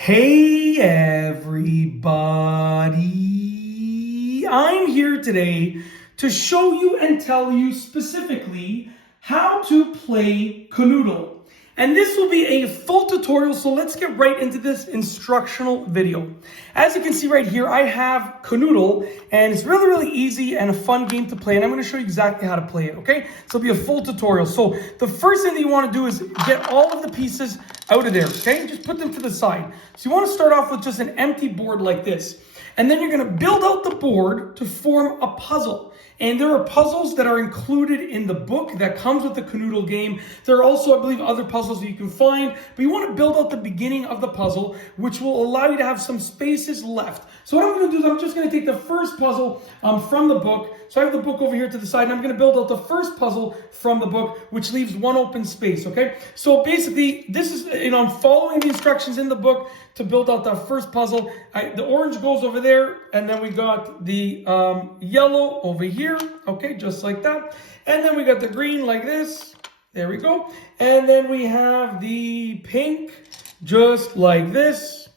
Hey everybody, I'm here today to show you and tell you specifically how to play Kanoodle. And this will be a full tutorial, so let's get right into this instructional video. As you can see right here, I have Kanoodle, and it's really easy and a fun game to play, and I'm going to show you exactly how to play it, okay? So it'll be a full tutorial. So the first thing that you want to do is get all of the pieces out of there, okay? Just put them to the side. So you want to start off with just an empty board like this. And then you're going to build out the board to form a puzzle. And there are puzzles that are included in the book that comes with the Kanoodle game. There are also, I believe, other puzzles that you can find. But you want to build out the beginning of the puzzle, which will allow you to have some spaces left. So what I'm going to do is I'm just going to take the first puzzle from the book. So I have the book over here to the side, and I'm going to build out the first puzzle from the book, which leaves one open space, okay? So basically, this is, I'm following the instructions in the book to build out that first puzzle. The orange goes over there, and then we got the yellow over here, okay, just like that. And then we got the green like this. There we go. And then we have the pink just like this,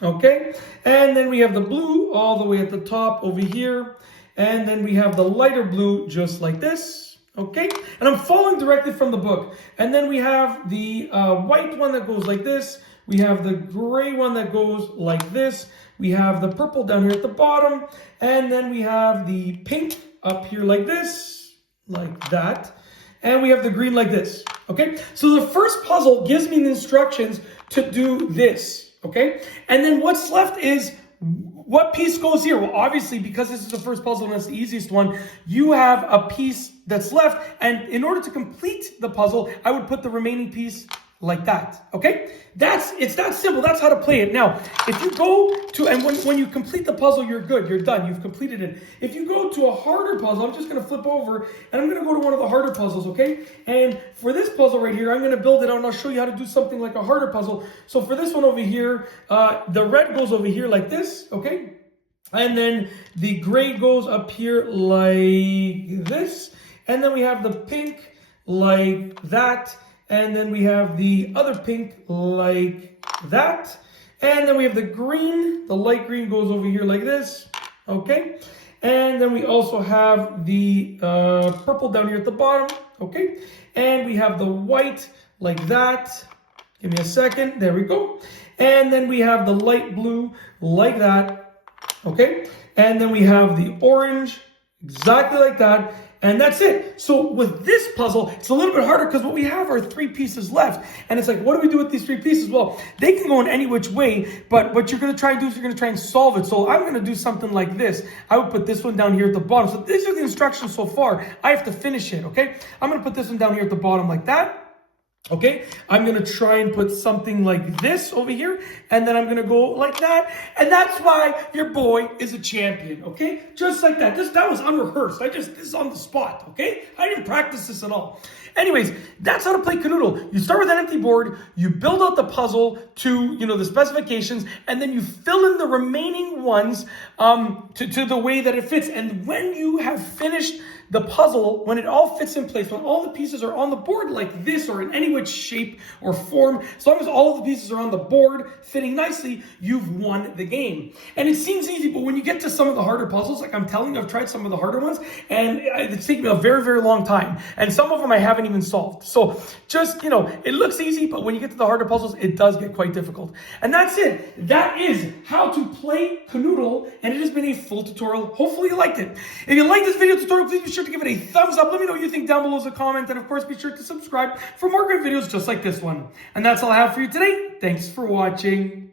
okay? And then we have the blue all the way at the top over here. And then we have the lighter blue just like this, okay? And I'm following directly from the book. And then we have the white one that goes like this. We have the gray one that goes like this. We have the purple down here at the bottom. And then we have the pink up here like this, like that. And we have the green like this, okay? So the first puzzle gives me the instructions to do this, okay? And then what's left is what piece goes here? Well, obviously, because this is the first puzzle and it's the easiest one, you have a piece that's left. And in order to complete the puzzle, I would put the remaining piece like that, okay? It's that simple. That's how to play it. Now, if you go to, and when you complete the puzzle, you're good. You're done. You've completed it. If you go to a harder puzzle, I'm just going to flip over, and I'm going to go to one of the harder puzzles, okay? And for this puzzle right here, I'm going to build it out, and I'll show you how to do something like a harder puzzle. So for this one over here, the red goes over here like this, okay? And then the gray goes up here like this. And then we have the pink like that. And then we have the other pink like that. And then we have the green. The light green goes over here like this. Okay. And then we also have the purple down here at the bottom. Okay. And we have the white like that. Give me a second. There we go. And then we have the light blue like that. Okay. And then we have the orange exactly like that. And that's it. So with this puzzle, it's a little bit harder because what we have are 3 pieces left. And it's like, what do we do with these 3 pieces? Well, they can go in any which way, but what you're going to try and do is you're going to try and solve it. So I'm going to do something like this. I would put this one down here at the bottom. So these are the instructions so far. I have to finish it, okay? I'm going to put this one down here at the bottom like that. Okay, I'm going to try and put something like this over here, and then I'm going to go like that, and that's why your boy is a champion, okay? Just like that. That was unrehearsed. This is on the spot, okay? I didn't practice this at all. Anyways, that's how to play Kanoodle. You start with an empty board, you build out the puzzle to, the specifications, and then you fill in the remaining ones to the way that it fits. And when you have finished the puzzle, when it all fits in place, when all the pieces are on the board like this or in any which shape or form, as long as all of the pieces are on the board fitting nicely, you've won the game. And it seems easy, but when you get to some of the harder puzzles, like I'm telling you, I've tried some of the harder ones, and it's taken me a very long time. And some of them I haven't even solved. So just, it looks easy, but when you get to the harder puzzles, it does get quite difficult. And that's it. That is how to play Kanoodle, and it has been a full tutorial. Hopefully you liked it. If you like this video tutorial, please be sure to give it a thumbs up. Let me know what you think down below as a comment. And of course, be sure to subscribe for more great videos just like this one. And that's all I have for you today. Thanks for watching.